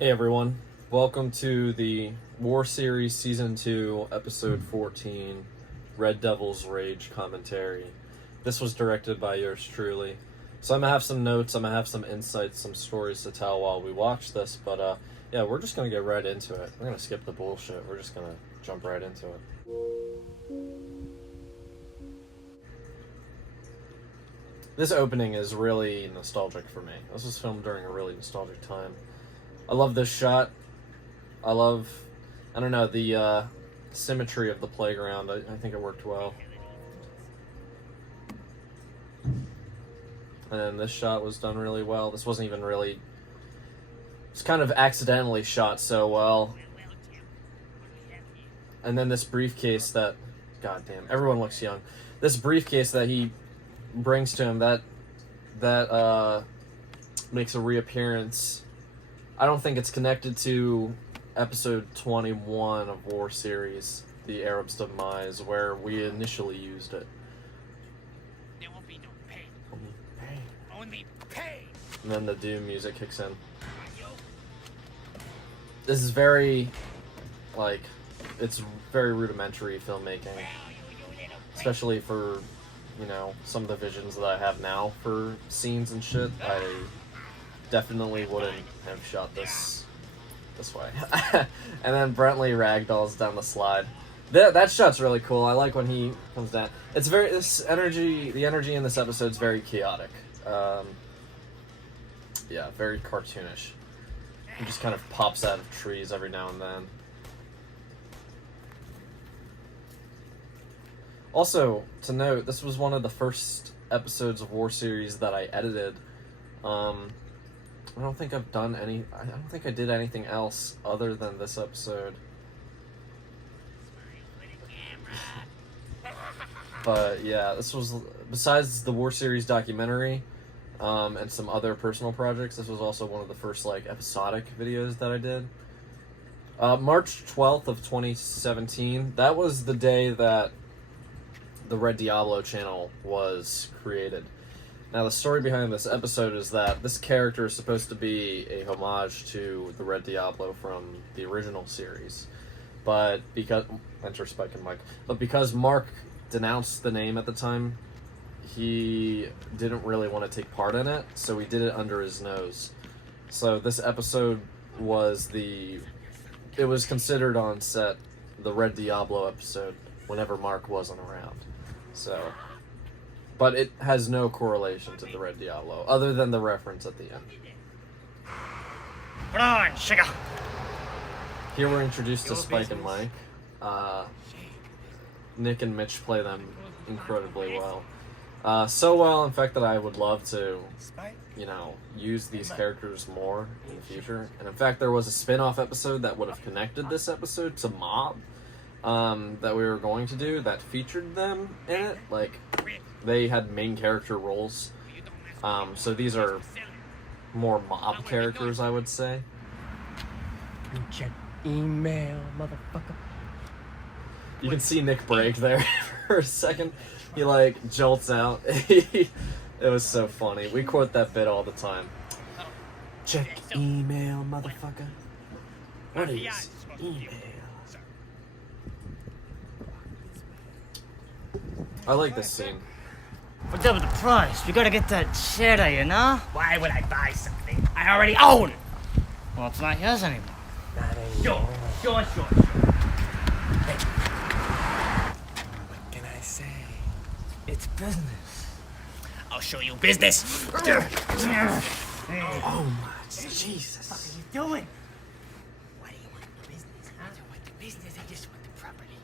Hey everyone, welcome to the War Series Season 2, Episode 14, Red Devil's Rage commentary. This was directed by yours truly. So I'm going to have some notes, I'm going to have some insights, some stories to tell while we watch this, but yeah, we're just going to get right into it. We're going to skip the bullshit, we're just going to jump right into it. This opening is really nostalgic for me. This was filmed during a really nostalgic time. I love this shot. I don't know, the symmetry of the playground. I think it worked well. And then this shot was done really well. This wasn't even really... It's kind of accidentally shot so well. And then this briefcase that... Goddamn, everyone looks young. This briefcase that he brings to him, that makes a reappearance. I don't think it's connected to episode 21 of War Series, The Arab's Demise, where we initially used it. There won't be no pain. Only pain. Only pain. And then the Doom music kicks in. This is very, it's very rudimentary filmmaking. Especially for, some of the visions that I have now for scenes and shit. I definitely wouldn't have shot this way. And then Brentley ragdolls down the slide. That shot's really cool. I like when he comes down. The energy in this episode is very chaotic. Yeah, very cartoonish. He just kind of pops out of trees every now and then. Also, to note, this was one of the first episodes of War Series that I edited. I don't think I did anything else other than this episode. But yeah, this was, besides the War Series documentary, and some other personal projects, this was also one of the first, episodic videos that I did. March 12th of 2017, that was the day that the Red Diablo channel was created. Now, the story behind this episode is that this character is supposed to be a homage to the Red Diablo from the original series. But because... Enter Spike and Mike. But because Mark denounced the name at the time, he didn't really want to take part in it, so he did it under his nose. So this episode was it was considered on set the Red Diablo episode whenever Mark wasn't around. So... But it has no correlation to the Red Diablo, other than the reference at the end. Come on, sugar. Here we're introduced to Spike and Mike. Nick and Mitch play them incredibly well. So well, in fact, that I would love to, use these characters more in the future. And in fact, there was a spin-off episode that would have connected this episode to Mob, that we were going to do that featured them in it. They had main character roles. So these are more Mob characters, I would say. Check email, motherfucker. You can see Nick break there for a second. He, jolts out. It was so funny. We quote that bit all the time. Check email, motherfucker. What is email? I like this scene. What's up with the price? We gotta get that cheddar, you know? Why would I buy something I already own? Well, it's not yours anymore. Sure. What can I say? It's business. I'll show you business. Oh my Jesus. What are you doing? What do you want the business? Huh? I don't want the business, I just want the property.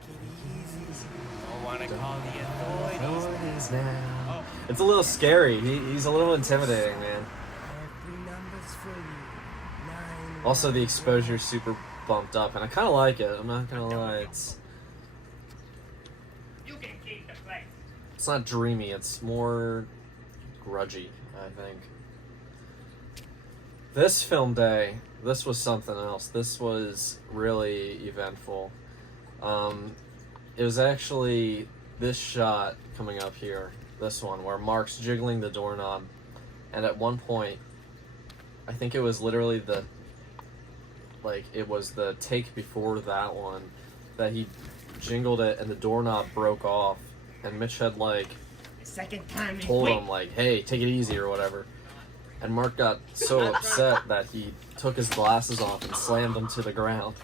Take it easy. Don't wanna call the authorities. Now. It's a little scary. He's a little intimidating, man. Every number's for you. 9. Also, the exposure's super bumped up, and I kind of like it. I'm not gonna lie. You can keep the place. It's not dreamy. It's more grudgy, I think. This film day, this was something else. This was really eventful. It was actually this shot coming up here, this one, where Mark's jiggling the doorknob, and at one point, I think it was literally it was the take before that one that he jingled it and the doorknob broke off, and Mitch had like Second time told him like, "Hey, take it easy" or whatever. And Mark got so upset that he took his glasses off and slammed them to the ground.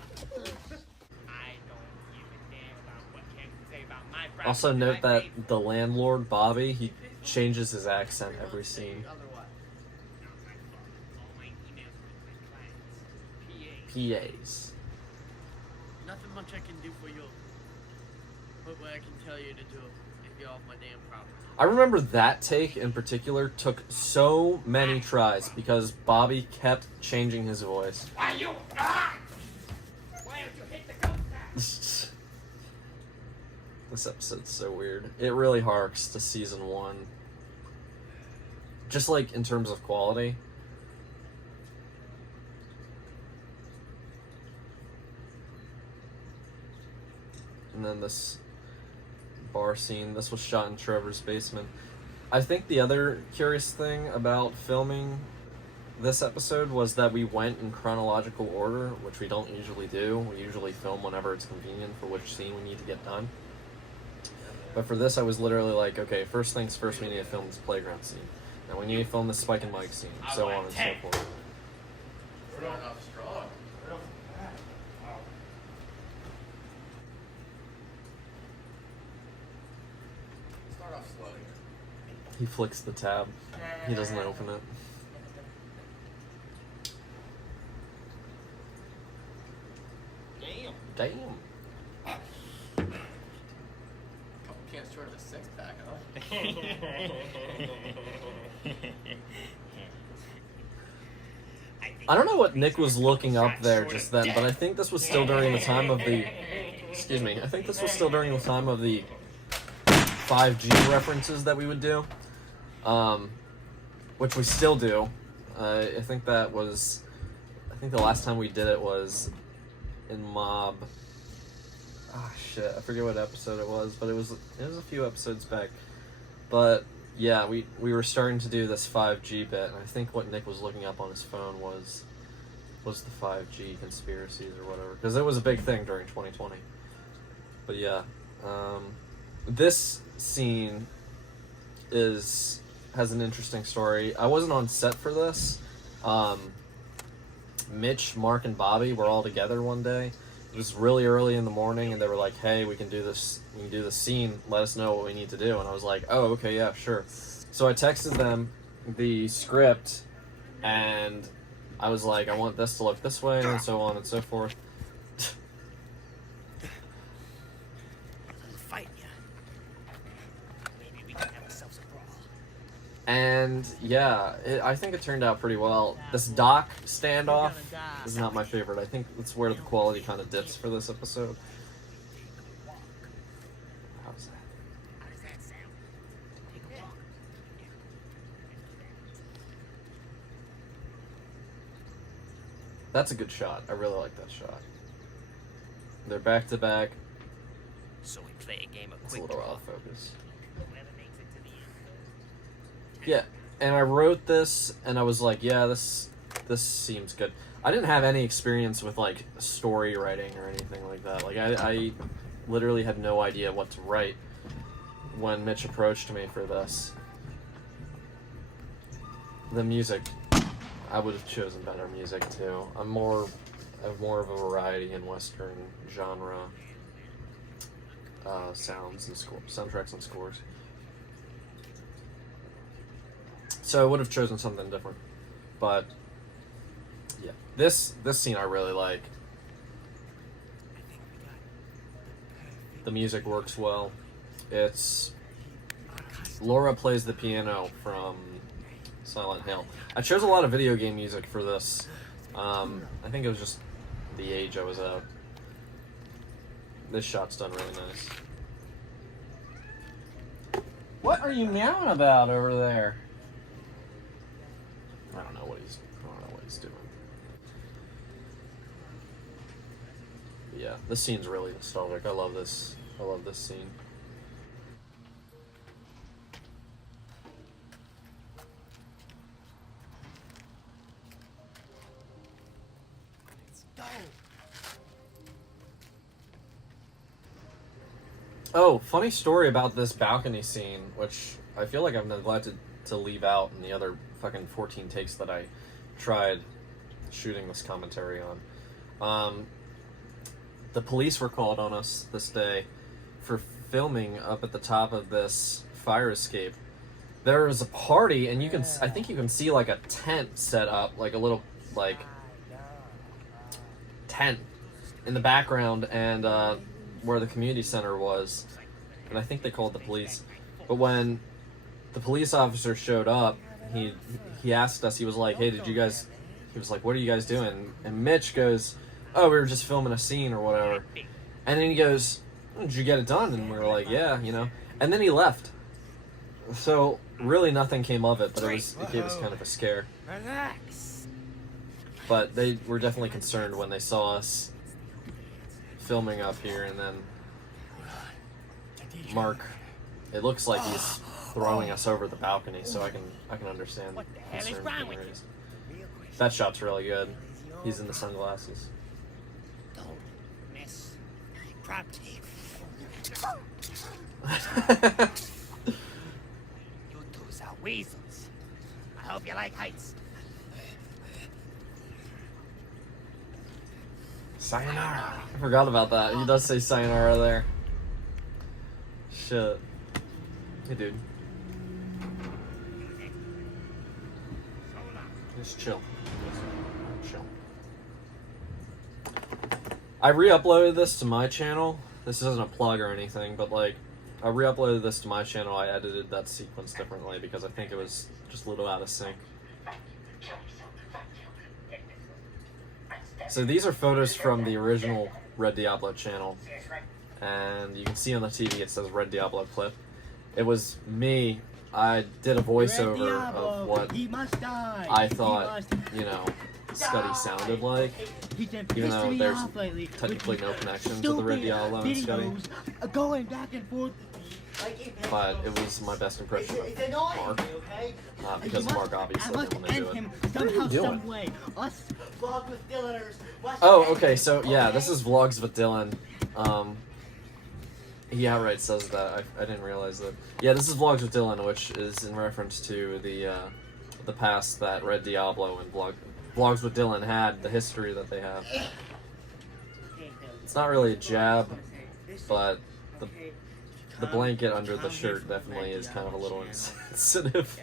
I don't give a damn about what Cam can say about my private Also note that life. the landlord, Bobby, he changes his accent every scene. Not my fault. All my emails with my clients. PAs. Nothing much I can do for you. But what I can tell you to do if you're off my damn property. I remember that take in particular took so many tries because Bobby kept changing his voice. Why you? Ah! Why don't you hit the ghost? This episode's so weird. It really harks to season 1. Just like in terms of quality. And then this bar scene, this was shot in Trevor's basement. I think the other curious thing about filming this episode was that we went in chronological order, which we don't usually do. We usually film whenever it's convenient for which scene we need to get done. But for this, I was literally like, okay, first things first, we need to film this playground scene. Then we need to film this Spike and Mike scene, so on and so forth. Starting off strong. Start off slow here. He flicks the tab. He doesn't open it. Damn. Damn. Couple cans short of a six pack, huh? I don't know what Nick was looking up there just then, but I think this was still during the time of the... Excuse me. I think this was still during the time of the 5G references that we would do. Which we still do. I think that was... I think the last time we did it was in Mob... Ah, shit. I forget what episode it was, but it was a few episodes back. But... yeah, we were starting to do this 5G bit, and I think what Nick was looking up on his phone was the 5G conspiracies or whatever, because it was a big thing during 2020. But yeah, this scene has an interesting story. I wasn't on set for this. Mitch, Mark, and Bobby were all together one day. It was really early in the morning, and they were like, "Hey, we can do this scene. Let us know what we need to do." And I was like, "Oh, okay, yeah, sure." So I texted them the script, and I was like, "I want this to look this way," and so on and so forth. Fight ya. Maybe we can have ourselves a brawl. And yeah, I think it turned out pretty well. This dock standoff is not my favorite. I think that's where the quality kind of dips for this episode. How's that? How does that sound? Take a walk. That's a good shot. I really like that shot. They're back to back. So we play a game of It's a quick little draw. out of focus. Whoever makes it to the end first. Yeah, and I wrote this, and I was like, yeah, this seems good. I didn't have any experience with like story writing or anything like that. Like I literally had no idea what to write when Mitch approached me for this. The music, I would have chosen better music too. I have more of a variety in Western genre sounds and soundtracks and scores. So I would have chosen something different, but yeah, this scene I really like. The music works well. It's Laura plays the piano from Silent Hill. I chose a lot of video game music for this. I think it was just the age I was at. This shot's done really nice. What are you meowing about over there? I don't know what he's doing. But yeah, this scene's really nostalgic. I love this scene. Oh, funny story about this balcony scene, which I feel like I've neglected to leave out in the other fucking 14 takes that I tried shooting this commentary on. The police were called on us this day for filming up at the top of this fire escape. There was a party, and I think you can see like a tent set up, like a little like tent in the background, and where the community center was, and I think they called the police. But when the police officer showed up, he asked us, he was like, hey, he was like, what are you guys doing? And Mitch goes, oh, we were just filming a scene or whatever. And then he goes, did you get it done? And we were like, yeah, and then he left. So really nothing came of it, but it gave us kind of a scare. Relax. But they were definitely concerned when they saw us filming up here, and then Mark, it looks like he's throwing us over the balcony, so I can understand the hell is concern wrong being with you? raised. That shot's really good. He's in the sunglasses. Don't miss my property. You twos are weasels. I hope you like heights. Sayonara. I forgot about that. He does say sayonara there. Shit. Hey, dude. Just chill. Chill. I re-uploaded this to my channel. This isn't a plug or anything, but like, I re-uploaded this to my channel. I edited that sequence differently because I think it was just a little out of sync. So these are photos from the original Red Diablo channel, and you can see on the TV it says Red Diablo clip. It was me. I did a voiceover of what I thought, Scuddy sounded like, even though there's technically no connection to the Red Diablo and Scuddy. Going back and forth. But it was my best impression of Mark, because Mark obviously didn't want to do it. What are you doing? Oh, okay, so yeah, this is Vlogs with Dylan. He outright says that. I didn't realize that. Yeah, this is Vlogs with Dylan, which is in reference to the past that Red Diablo and Vlogs with Dylan had, the history that they have. It's not really a jab, but the blanket under the shirt definitely is kind of a little insensitive.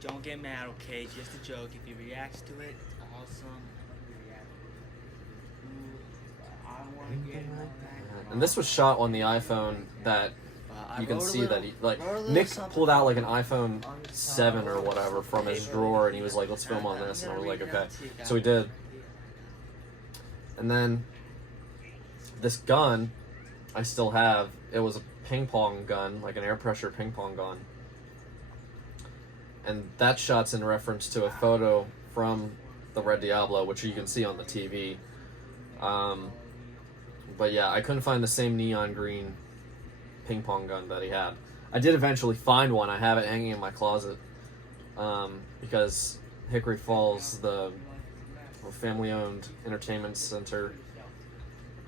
Don't get mad, okay? Just a joke. If he reacts to it, it's awesome. And this was shot on the iPhone that you can see that Nick pulled out like an iPhone 7 or whatever from his drawer, and he was like, let's film on this, and I was like, okay. So we did. And then this gun I still have, it was a ping pong gun, like an air pressure ping pong gun. And that shot's in reference to a photo from the Red Diablo, which you can see on the TV. But yeah, I couldn't find the same neon green ping pong gun that he had. I did eventually find one. I have it hanging in my closet, because Hickory Falls, the family-owned entertainment center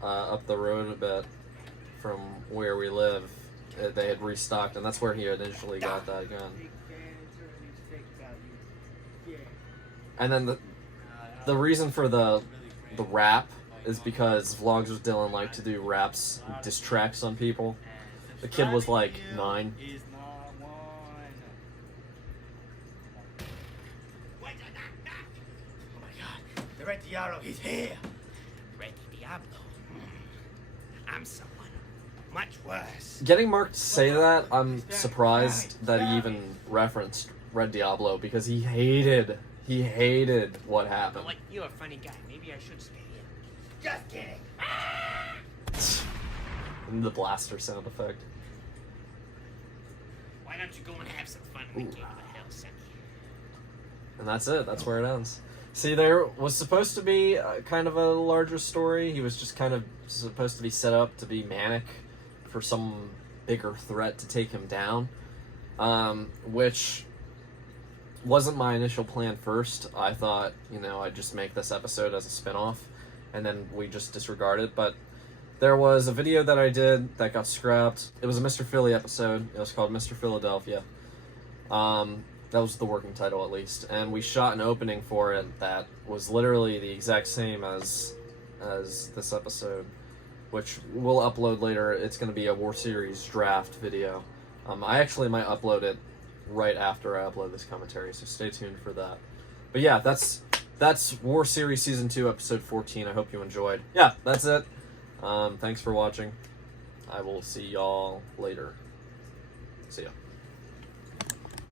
up the road a bit from where we live, they had restocked, and that's where he initially got that gun. And then the reason for the rap is because Vlogs with Dylan like to do raps, diss tracks on people. The kid was like 9. Oh my god, the Red Diablo, he's here! Red Diablo. I'm someone much worse. Getting Mark to say that, I'm surprised that he even referenced Red Diablo, because he hated what You know happened. what? You're a funny guy. Maybe I should stay here. Just kidding. And the blaster sound effect. Why don't you go and have some fun in the game of hell, Sonny? And that's it. That's where it ends. See, there was supposed to be kind of a larger story. He was just kind of supposed to be set up to be manic for some bigger threat to take him down, which wasn't my initial plan first. I thought, I'd just make this episode as a spinoff, and then we just disregard it. But There was a video that I did that got scrapped. It was a Mr. Philly episode. It was called Mr. Philadelphia. That was the working title, at least. And we shot an opening for it that was literally the exact same as this episode, which we'll upload later. It's going to be a War Series draft video. I actually might upload it right after I upload this commentary, so stay tuned for that. But yeah, that's War Series Season 2, Episode 14. I hope you enjoyed. Yeah, that's it. Thanks for watching. I will see y'all later. See ya.